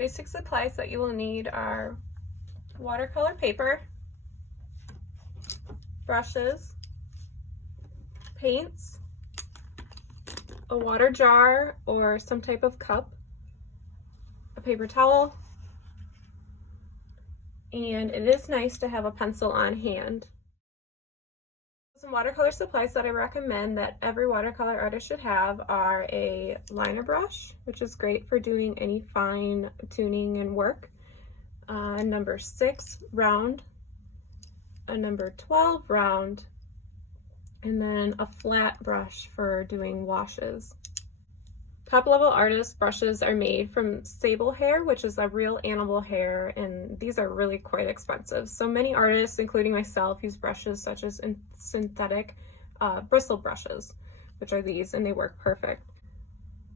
Basic supplies that you will need are watercolor paper, brushes, paints, a water jar or some type of cup, a paper towel, and it is nice to have a pencil on hand. Some watercolor supplies that I recommend that every watercolor artist should have are a liner brush, which is great for doing any fine tuning and work, number 6 round, a number 12 round, and then a flat brush for doing washes. Top level artist brushes are made from sable hair, which is a real animal hair, and these are really quite expensive. So many artists, including myself, use brushes such as synthetic bristle brushes, which are these, and they work perfect.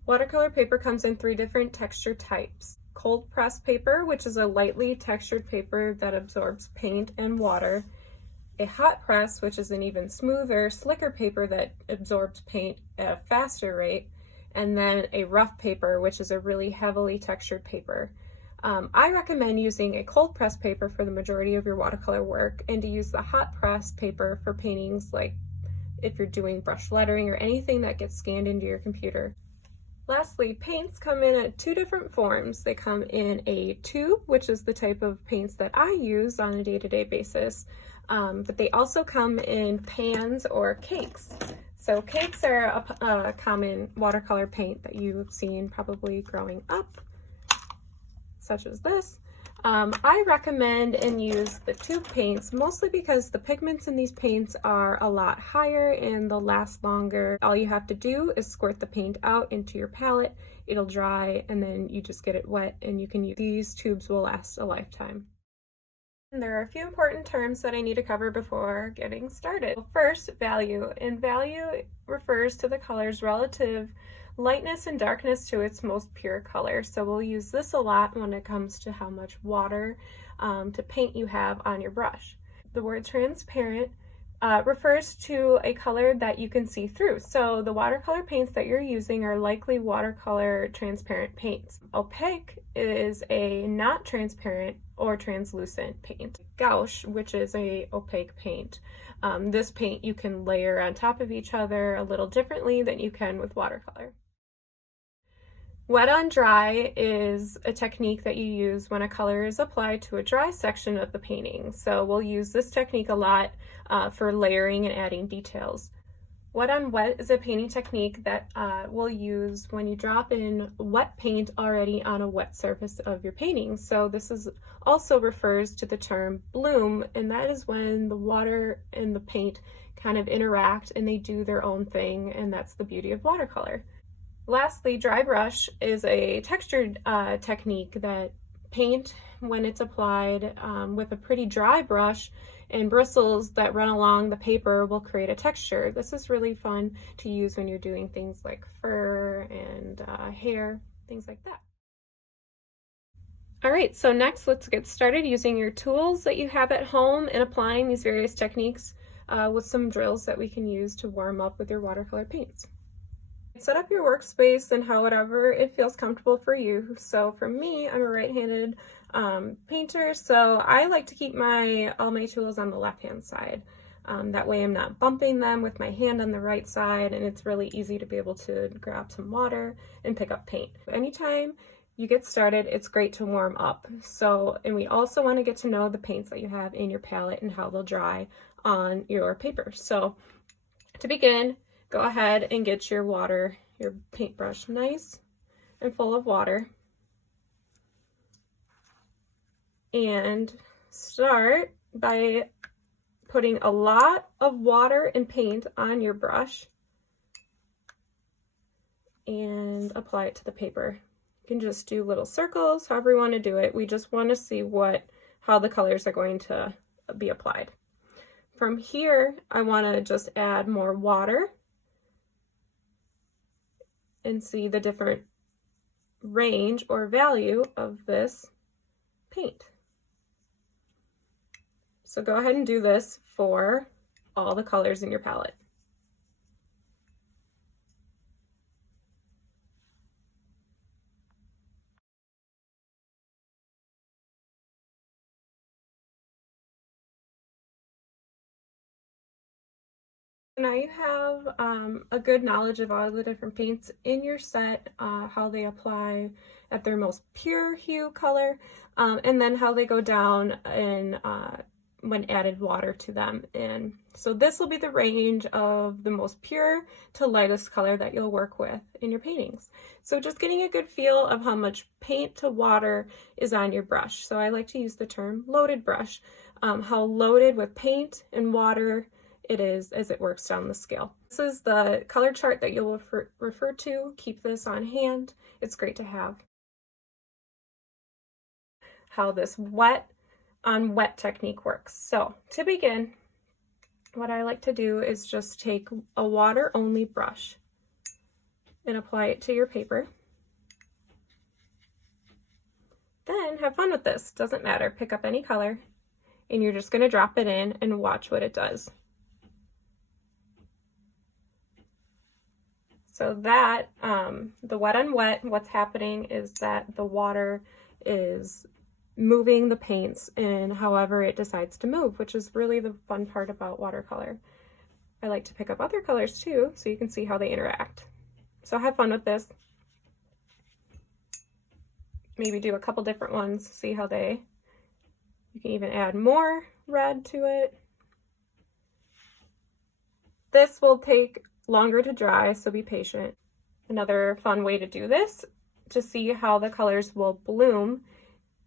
Watercolor paper comes in 3 different texture types. Cold pressed paper, which is a lightly textured paper that absorbs paint and water. A hot press, which is an even smoother, slicker paper that absorbs paint at a faster rate. And then a rough paper, which is a really heavily textured paper. I recommend using a cold press paper for the majority of your watercolor work, and to use the hot press paper for paintings, like if you're doing brush lettering or anything that gets scanned into your computer. Lastly, paints come in at 2 different forms. They come in a tube, which is the type of paints that I use on a day-to-day basis, but they also come in pans or cakes. So cakes are a common watercolor paint that you've seen probably growing up, such as this. I recommend and use the tube paints mostly because the pigments in these paints are a lot higher and they'll last longer. All you have to do is squirt the paint out into your palette, it'll dry, and then you just get it wet and you can use these. Tubes will last a lifetime. There are a few important terms that I need to cover before getting started. First, value. And value refers to the color's relative lightness and darkness to its most pure color. So we'll use this a lot when it comes to how much water to paint you have on your brush. The word transparent refers to a color that you can see through. So the watercolor paints that you're using are likely watercolor transparent paints. Opaque is a not transparent or translucent paint. Gouache, which is a opaque paint. This paint you can layer on top of each other a little differently than you can with watercolor. Wet on dry is a technique that you use when a color is applied to a dry section of the painting. So we'll use this technique a lot for layering and adding details. Wet on wet is a painting technique that we'll use when you drop in wet paint already on a wet surface of your painting. So this also refers to the term bloom, and that is when the water and the paint kind of interact and they do their own thing, and that's the beauty of watercolor. Lastly, dry brush is a textured technique that paint, when it's applied with a pretty dry brush and bristles that run along the paper, will create a texture. This is really fun to use when you're doing things like fur and hair, things like that. All right, so next let's get started using your tools that you have at home and applying these various techniques with some drills that we can use to warm up with your watercolor paints. Set up your workspace in however it feels comfortable for you. So for me, I'm a right-handed painter, so I like to keep all my tools on the left-hand side. That way I'm not bumping them with my hand on the right side, and it's really easy to be able to grab some water and pick up paint. Anytime you get started, it's great to warm up. And we also want to get to know the paints that you have in your palette and how they'll dry on your paper. So to begin, go ahead and get your paintbrush nice and full of water, and start by putting a lot of water and paint on your brush and apply it to the paper. You can just do little circles, however you want to do it. We just want to see how the colors are going to be applied. From here, I want to just add more water and see the different range or value of this paint. So go ahead and do this for all the colors in your palette. Now you have a good knowledge of all the different paints in your set, how they apply at their most pure hue color, and then how they go down in, when added water to them. And so this will be the range of the most pure to lightest color that you'll work with in your paintings. So just getting a good feel of how much paint to water is on your brush. So I like to use the term loaded brush, how loaded with paint and water it is as it works down the scale. This is the color chart that you'll refer to. Keep this on hand. It's great to have. How this wet on wet technique works. So to begin, what I like to do is just take a water only brush and apply it to your paper. Then have fun with this. Doesn't matter. Pick up any color and you're just going to drop it in and watch what it does. So that, the wet on wet, what's happening is that the water is moving the paints in however it decides to move, which is really the fun part about watercolor. I like to pick up other colors too, so you can see how they interact. So have fun with this. Maybe do a couple different ones, see how you can even add more red to it. This will take longer to dry, so be patient. Another fun way to do this, to see how the colors will bloom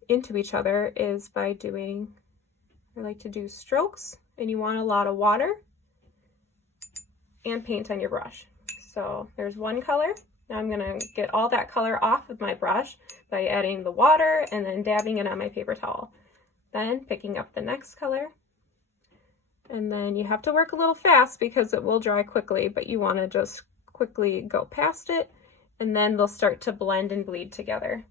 into each other, is by doing, I like to do strokes, and you want a lot of water and paint on your brush. So there's one color. Now I'm gonna get all that color off of my brush by adding the water and then dabbing it on my paper towel. Then picking up the next color. And then you have to work a little fast because it will dry quickly, but you want to just quickly go past it, and then they'll start to blend and bleed together.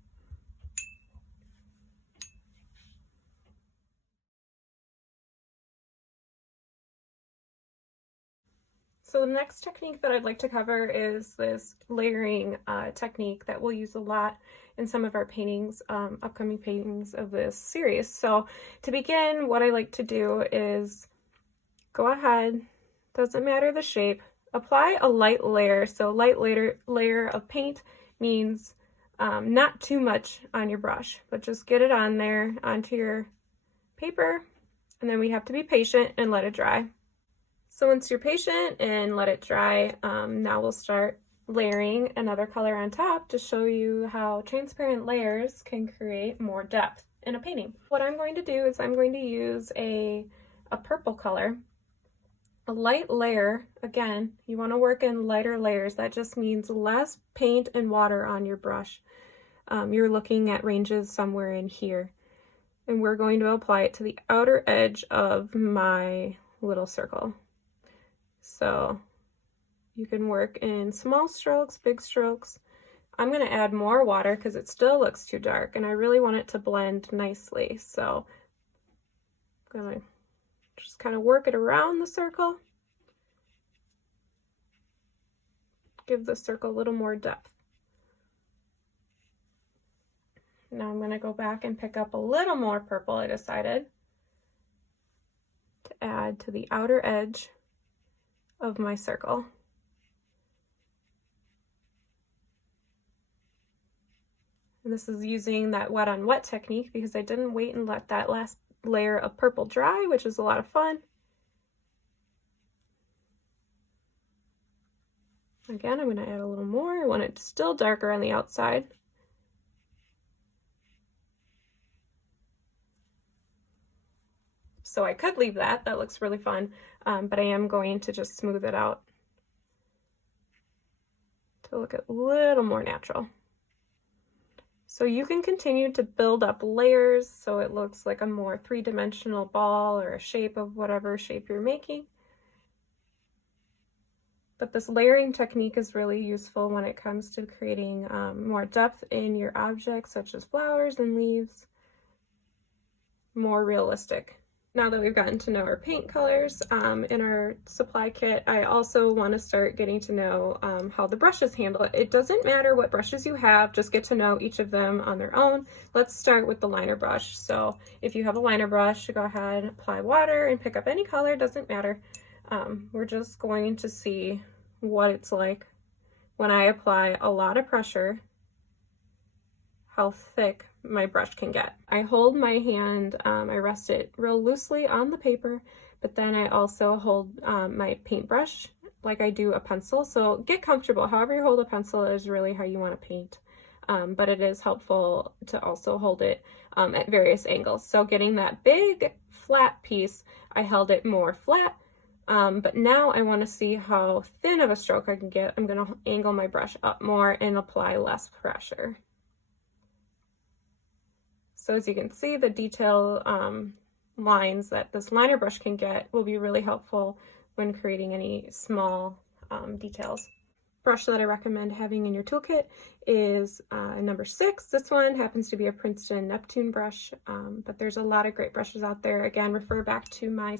So the next technique that I'd like to cover is this layering technique that we'll use a lot in some of our paintings, upcoming paintings of this series. So to begin, what I like to do is go ahead, doesn't matter the shape, apply a light layer. So light layer of paint means not too much on your brush, but just get it on there onto your paper, and then we have to be patient and let it dry. So once you're patient and let it dry, now we'll start layering another color on top to show you how transparent layers can create more depth in a painting. What I'm going to do is I'm going to use a purple color. A light layer, again, you want to work in lighter layers. That just means less paint and water on your brush. You're looking at ranges somewhere in here. And we're going to apply it to the outer edge of my little circle. So you can work in small strokes, big strokes. I'm going to add more water because it still looks too dark and I really want it to blend nicely. So I'm going to just kind of work it around the circle. Give the circle a little more depth. Now I'm going to go back and pick up a little more purple, I decided, to add to the outer edge of my circle. And this is using that wet on wet technique because I didn't wait and let that last layer of purple dry, which is a lot of fun. Again, I'm going to add a little more. I want it still darker on the outside. So I could leave that. That looks really fun, but I am going to just smooth it out to look a little more natural. So you can continue to build up layers so it looks like a more three-dimensional ball or a shape of whatever shape you're making. But this layering technique is really useful when it comes to creating more depth in your objects, such as flowers and leaves, more realistic. Now that we've gotten to know our paint colors in our supply kit, I also want to start getting to know how the brushes handle it. It doesn't matter what brushes you have, just get to know each of them on their own. Let's start with the liner brush. So if you have a liner brush, go ahead, apply water and pick up any color, doesn't matter. We're just going to see what it's like when I apply a lot of pressure, how thick my brush can get. I hold my hand, I rest it real loosely on the paper, but then I also hold my paintbrush like I do a pencil. So get comfortable. However you hold a pencil is really how you want to paint. But it is helpful to also hold it at various angles. So getting that big flat piece, I held it more flat, but now I want to see how thin of a stroke I can get. I'm going to angle my brush up more and apply less pressure. So as you can see, the detail lines that this liner brush can get will be really helpful when creating any small details. Brush that I recommend having in your toolkit is number 6. This one happens to be a Princeton Neptune brush, but there's a lot of great brushes out there. Again, refer back to my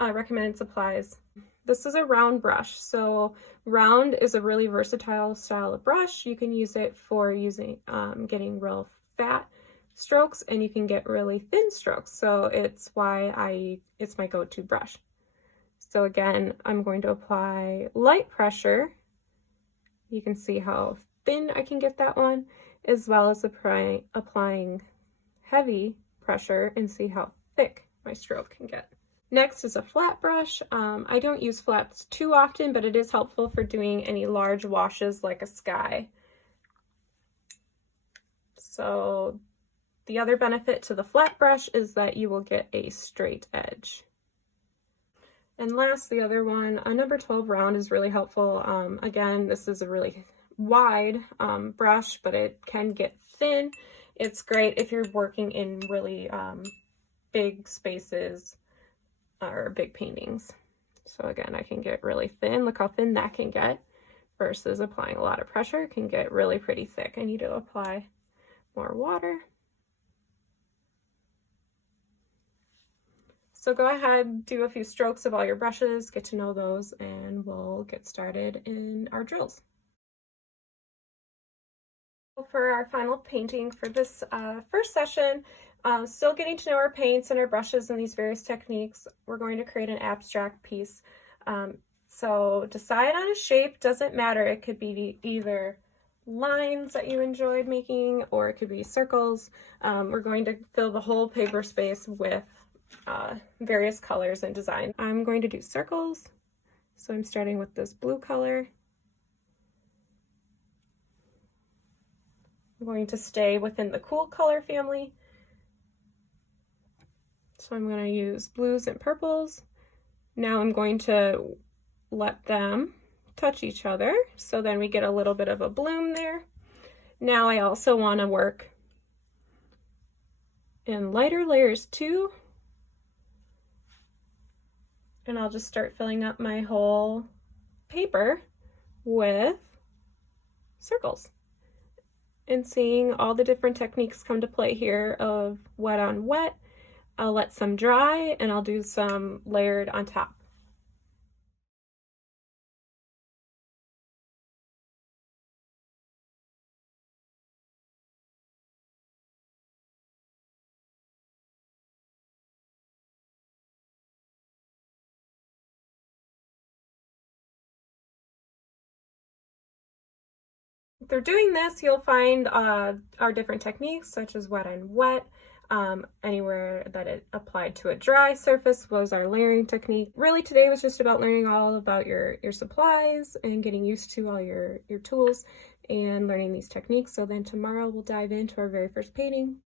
recommended supplies. This is a round brush. So round is a really versatile style of brush. You can use it for getting real fat strokes, and you can get really thin strokes. So it's why it's my go-to brush. So again, I'm going to apply light pressure. You can see how thin I can get that one, as well as applying heavy pressure and see how thick my stroke can get. Next is a flat brush. I don't use flats too often, but it is helpful for doing any large washes like a sky. So the other benefit to the flat brush is that you will get a straight edge. And last, the other one, a number 12 round is really helpful. Again, this is a really wide brush, but it can get thin. It's great if you're working in really big spaces or big paintings. So again, I can get really thin. Look how thin that can get versus applying a lot of pressure. It can get really pretty thick. I need to apply more water. So go ahead, do a few strokes of all your brushes, get to know those, and we'll get started in our drills. For our final painting for this first session, still getting to know our paints and our brushes and these various techniques, we're going to create an abstract piece. So decide on a shape, doesn't matter. It could be either lines that you enjoyed making, or it could be circles. We're going to fill the whole paper space with various colors and design. I'm going to do circles, so I'm starting with this blue color. I'm going to stay within the cool color family, so I'm going to use blues and purples. Now I'm going to let them touch each other, so then we get a little bit of a bloom there. Now I also want to work in lighter layers too. And I'll just start filling up my whole paper with circles and seeing all the different techniques come to play here of wet on wet. I'll let some dry and I'll do some layered on top. Through doing this, you'll find our different techniques, such as wet on wet. Anywhere that it applied to a dry surface was our layering technique. Really, today was just about learning all about your supplies and getting used to all your tools and learning these techniques. So then tomorrow we'll dive into our very first painting.